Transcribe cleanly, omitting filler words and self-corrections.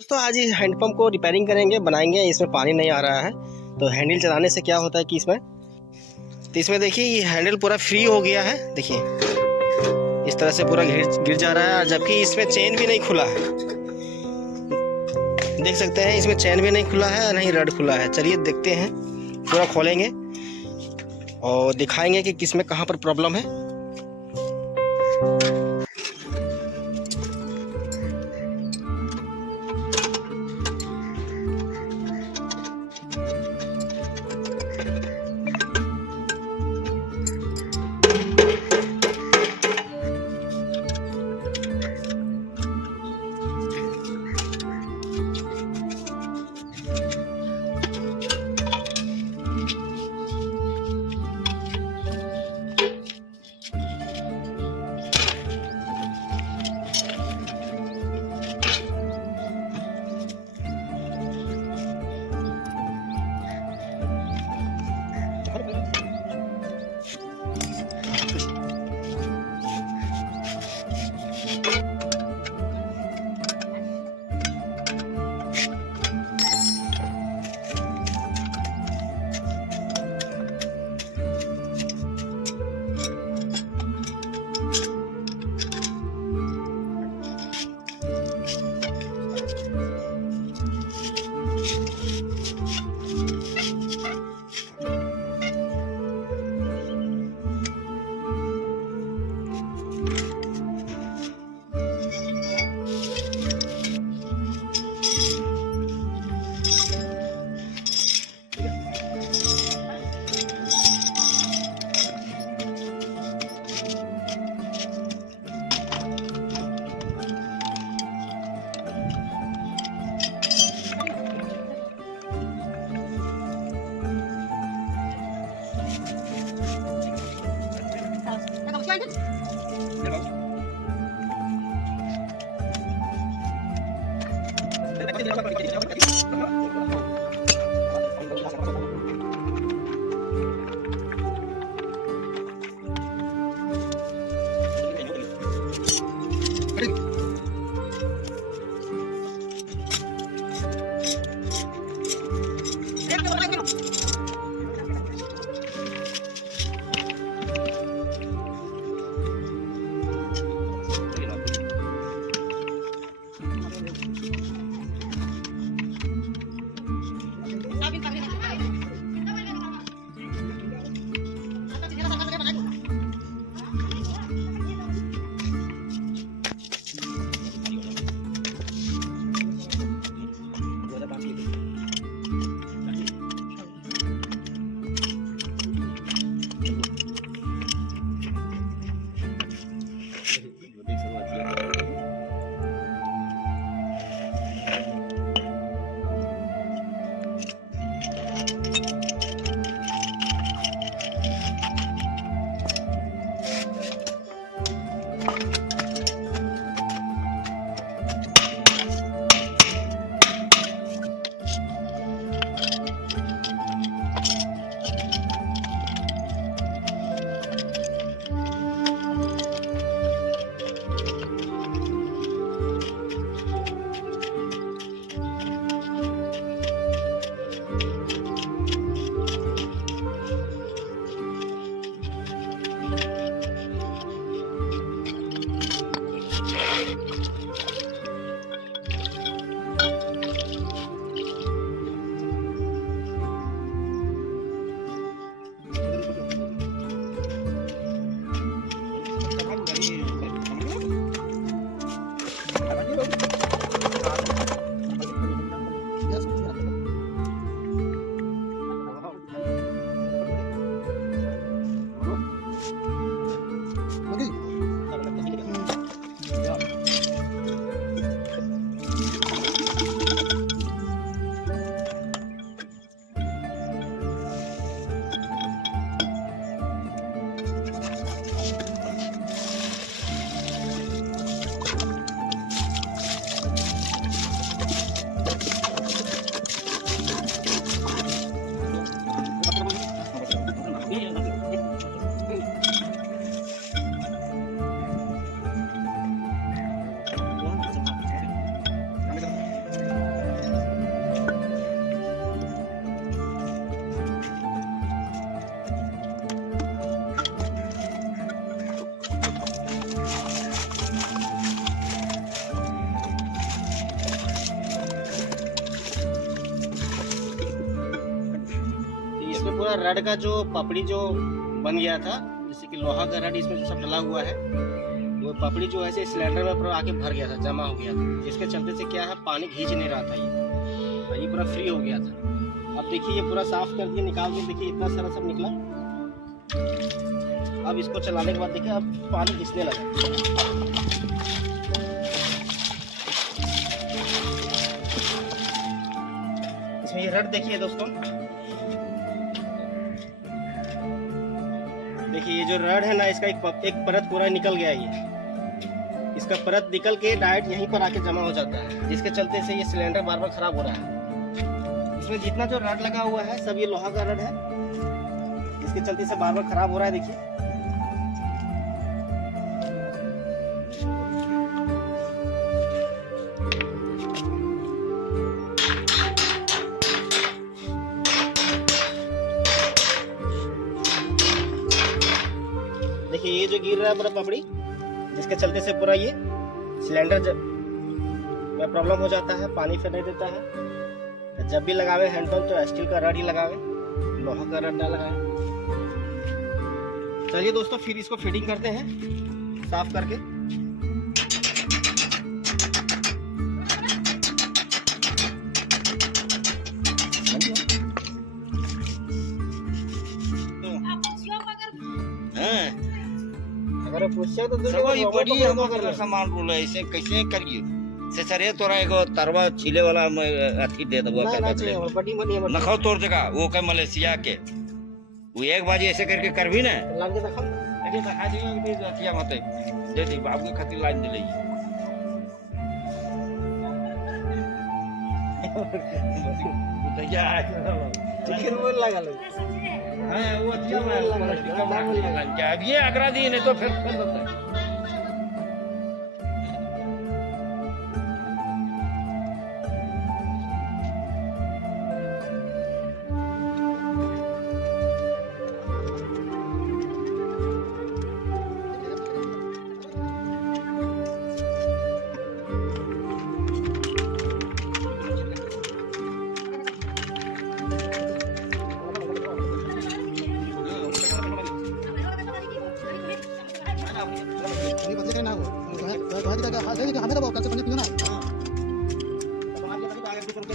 दोस्तों आज इस हैंडपम्प को रिपेयरिंग करेंगे, बनाएंगे। इसमें पानी नहीं आ रहा है तो हैंडल चलाने से क्या होता है कि इसमें देखिए ये हैंडल पूरा फ्री हो गया है। देखिए इस तरह से पूरा गिर जा रहा है, जबकि इसमें चेन भी नहीं खुला है। देख सकते हैं इसमें चेन भी नहीं खुला है, नहीं रड खुला है। चलिए देखते हैं, पूरा खोलेंगे और दिखाएंगे कि किसमें कहाँ पर प्रॉब्लम है। पूरा रड का जो पपड़ी जो बन गया था, जैसे कि लोहा का रड इसमें जो सब डला हुआ है, वो पपड़ी जो है सिलेंडर में पूरा आके भर गया था, जमा हो गया था, जिसके चलते से क्या है पानी खींच नहीं रहा था ये पूरा फ्री हो गया था। अब देखिए ये पूरा साफ कर दिया, निकाल के देखिए इतना सारा सब निकला। अब इसको चलाने के बाद देखिए अब पानी घिसने लगा। इसमें ये रड देखिए दोस्तों, देखिए ये जो रड है ना, इसका एक परत पूरा निकल गया। ये इसका परत निकल के डायरेक्ट यहीं पर आके जमा हो जाता है, जिसके चलते से ये सिलेंडर बार बार खराब हो रहा है। इसमें जितना जो रड लगा हुआ है सब ये लोहा का रड है, जिसके चलते से बार बार खराब हो रहा है। देखिए देखिए ये जो गिर रहा है पूरा पपड़ी, जिसके चलते से पूरा ये सिलेंडर में प्रॉब्लम हो जाता है, पानी फिर नहीं देता है। जब भी लगावे हैंडपंप तो स्टील का रड ही लगावे, लोहा का रड ना लगावे। चलिए दोस्तों फिर इसको फिटिंग करते हैं साफ करके। अगर पूछे तो बड़ी सामान रोल ऐसे कैसे करिए से सर ये तोरा एगो तरवा छिले वाला अथी दे दबो नखो तोड़ जगह वो के मलेशिया के वो एक बाजी ऐसे करके करबी ना लाके देखो अरे दिखा दियो कि अथिया मते दे दी बाबू के खातिर लाइन दिले तो या चिकन बोल लगा लो। हां वो अथिया में लगा क्या अब ये अगरा दी नहीं तो फिर होता है। हमें तो कल से पंजे पियो ना। तो हमारे लिए तो आगे भी करके